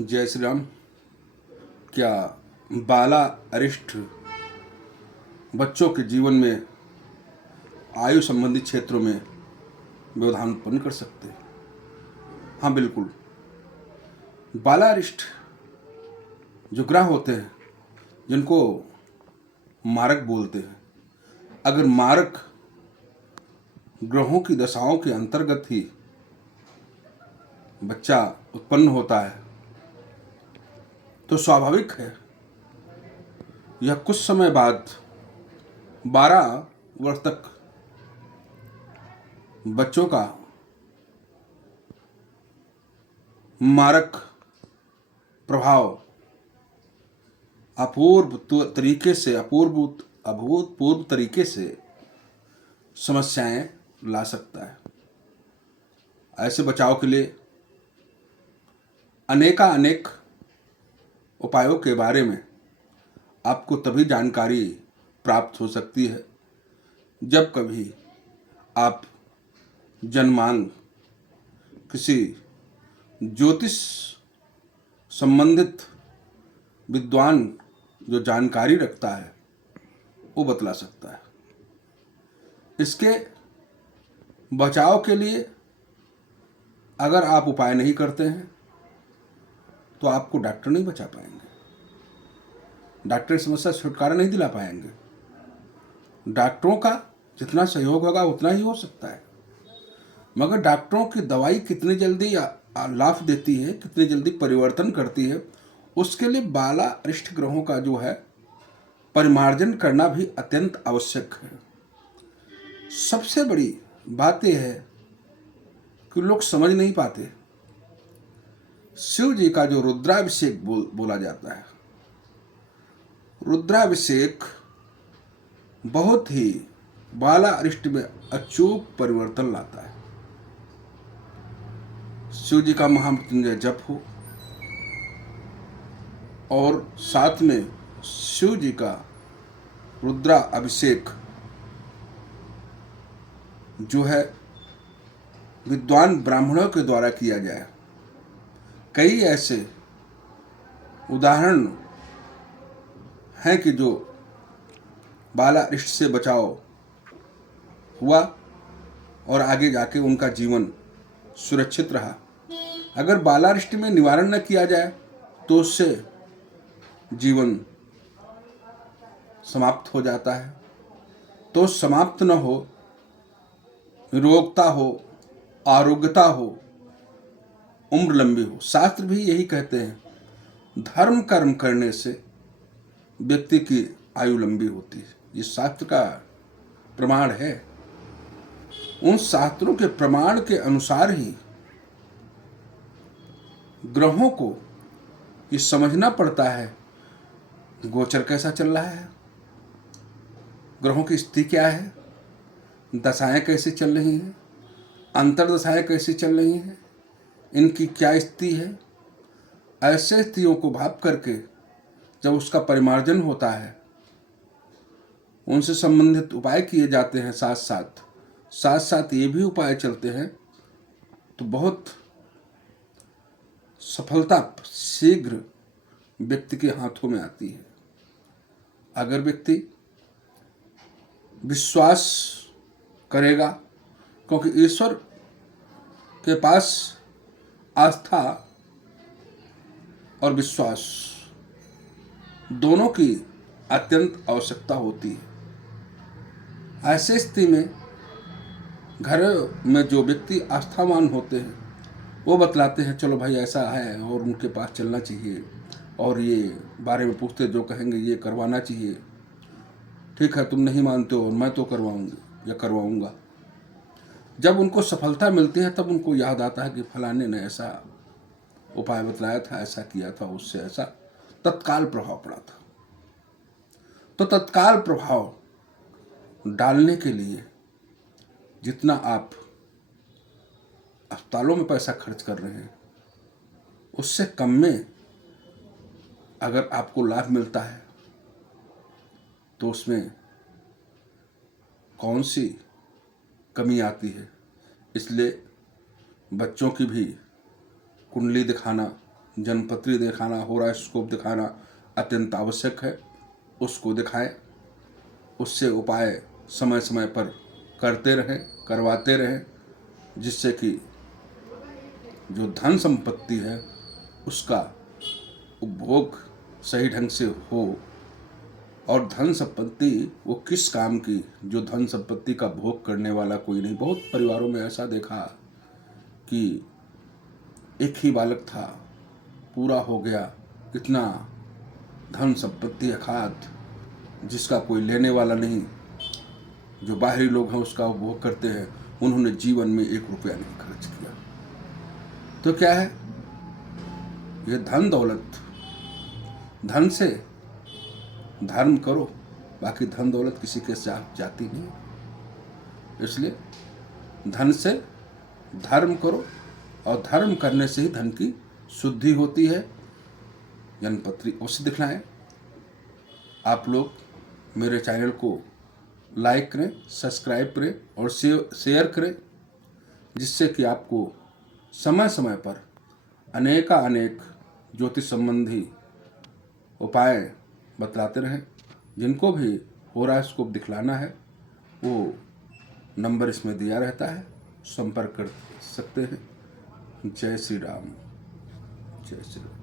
जय श्री राम। क्या बाला अरिष्ट बच्चों के जीवन में आयु संबंधी क्षेत्रों में व्यवधान उत्पन्न कर सकते हैं? हाँ, बिल्कुल। बाला अरिष्ट जो ग्रह होते हैं जिनको मारक बोलते हैं, अगर मारक ग्रहों की दशाओं के अंतर्गत ही बच्चा उत्पन्न होता है तो स्वाभाविक है यह कुछ समय बाद 12 वर्ष तक बच्चों का मारक प्रभाव अभूतपूर्व तरीके से समस्याएं ला सकता है। ऐसे बचाव के लिए अनेक उपायों के बारे में आपको तभी जानकारी प्राप्त हो सकती है जब कभी आप जनमांग किसी ज्योतिष संबंधित विद्वान जो जानकारी रखता है वो बतला सकता है। इसके बचाव के लिए अगर आप उपाय नहीं करते हैं तो आपको डॉक्टर नहीं बचा पाएंगे, डॉक्टर इस समस्या से छुटकारा नहीं दिला पाएंगे। डॉक्टरों का जितना सहयोग होगा उतना ही हो सकता है, मगर डॉक्टरों की दवाई कितनी जल्दी लाभ देती है, कितनी जल्दी परिवर्तन करती है, उसके लिए बाला अरिष्ट ग्रहों का जो है परिमार्जन करना भी अत्यंत आवश्यक है। सबसे बड़ी बात यह है कि लोग समझ नहीं पाते। शिव जी का जो रुद्राभिषेक बोला जाता है, रुद्राभिषेक बहुत ही बाला अरिष्ट में अचूक परिवर्तन लाता है। शिव जी का महामृत्युंजय जप हो और साथ में शिव जी का रुद्रा अभिषेक जो है विद्वान ब्राह्मणों के द्वारा किया जाए। कई ऐसे उदाहरण हैं कि जो बाला अरिष्ट से बचाव हुआ और आगे जाके उनका जीवन सुरक्षित रहा। अगर बाला अरिष्ट में निवारण न किया जाए तो उससे जीवन समाप्त हो जाता है। तो समाप्त न हो, निरोगता हो, आरोग्यता हो, उम्र लंबी हो। शास्त्र भी यही कहते हैं, धर्म कर्म करने से व्यक्ति की आयु लंबी होती है। ये शास्त्र का प्रमाण है। उन शास्त्रों के प्रमाण के अनुसार ही ग्रहों को ये समझना पड़ता है गोचर कैसा चल रहा है, ग्रहों की स्थिति क्या है, दशाएं कैसी चल रही हैं, अंतर्दशाएं कैसी चल रही हैं, इनकी क्या स्थिति है। ऐसे स्थितियों को भाप करके जब उसका परिमार्जन होता है, उनसे संबंधित उपाय किए जाते हैं, साथ साथ ये भी उपाय चलते हैं तो बहुत सफलता शीघ्र व्यक्ति के हाथों में आती है। अगर व्यक्ति विश्वास करेगा, क्योंकि ईश्वर के पास आस्था और विश्वास दोनों की अत्यंत आवश्यकता होती है। ऐसे स्थिति में घर में जो व्यक्ति आस्थावान होते हैं वो बतलाते हैं, चलो भाई ऐसा है और उनके पास चलना चाहिए और ये बारे में पूछते जो कहेंगे ये करवाना चाहिए। ठीक है, तुम नहीं मानते हो, मैं तो करवाऊंगी या करवाऊंगा। जब उनको सफलता मिलती है तब उनको याद आता है कि फलाने ने ऐसा उपाय बतलाया था, ऐसा किया था, उससे ऐसा तत्काल प्रभाव पड़ा था। तो तत्काल प्रभाव डालने के लिए जितना आप अस्पतालों में पैसा खर्च कर रहे हैं उससे कम में अगर आपको लाभ मिलता है तो उसमें कौन सी कमी आती है। इसलिए बच्चों की भी कुंडली दिखाना जन्मपत्री दिखाना, होरास्कोप दिखाना अत्यंत आवश्यक है। उसको दिखाएं, उससे उपाय समय समय पर करते रहें, करवाते रहें, जिससे कि जो धन संपत्ति है उसका उपभोग सही ढंग से हो। और धन संपत्ति वो किस काम की, जो धन संपत्ति का भोग करने वाला कोई नहीं। बहुत परिवारों में ऐसा देखा कि एक ही बालक था, पूरा हो गया, इतना धन संपत्ति अखात, जिसका कोई लेने वाला नहीं। जो बाहरी लोग हैं उसका उपभोग करते हैं, उन्होंने जीवन में 1 रुपया नहीं खर्च किया। तो क्या है ये धन दौलत? धन से धर्म करो, बाकी धन दौलत किसी के साथ जाती नहीं। इसलिए धन से धर्म करो, और धर्म करने से ही धन की शुद्धि होती है। जन्मपत्री अवश्य दिखलाएं। आप लोग मेरे चैनल को लाइक करें, सब्सक्राइब करें और शेयर करें, जिससे कि आपको समय समय पर अनेक ज्योतिष संबंधी उपाय बतलाते रहें। जिनको भी होरास्कोप दिखलाना है वो नंबर इसमें दिया रहता है, संपर्क कर सकते हैं। जय श्री राम, जय श्री राम।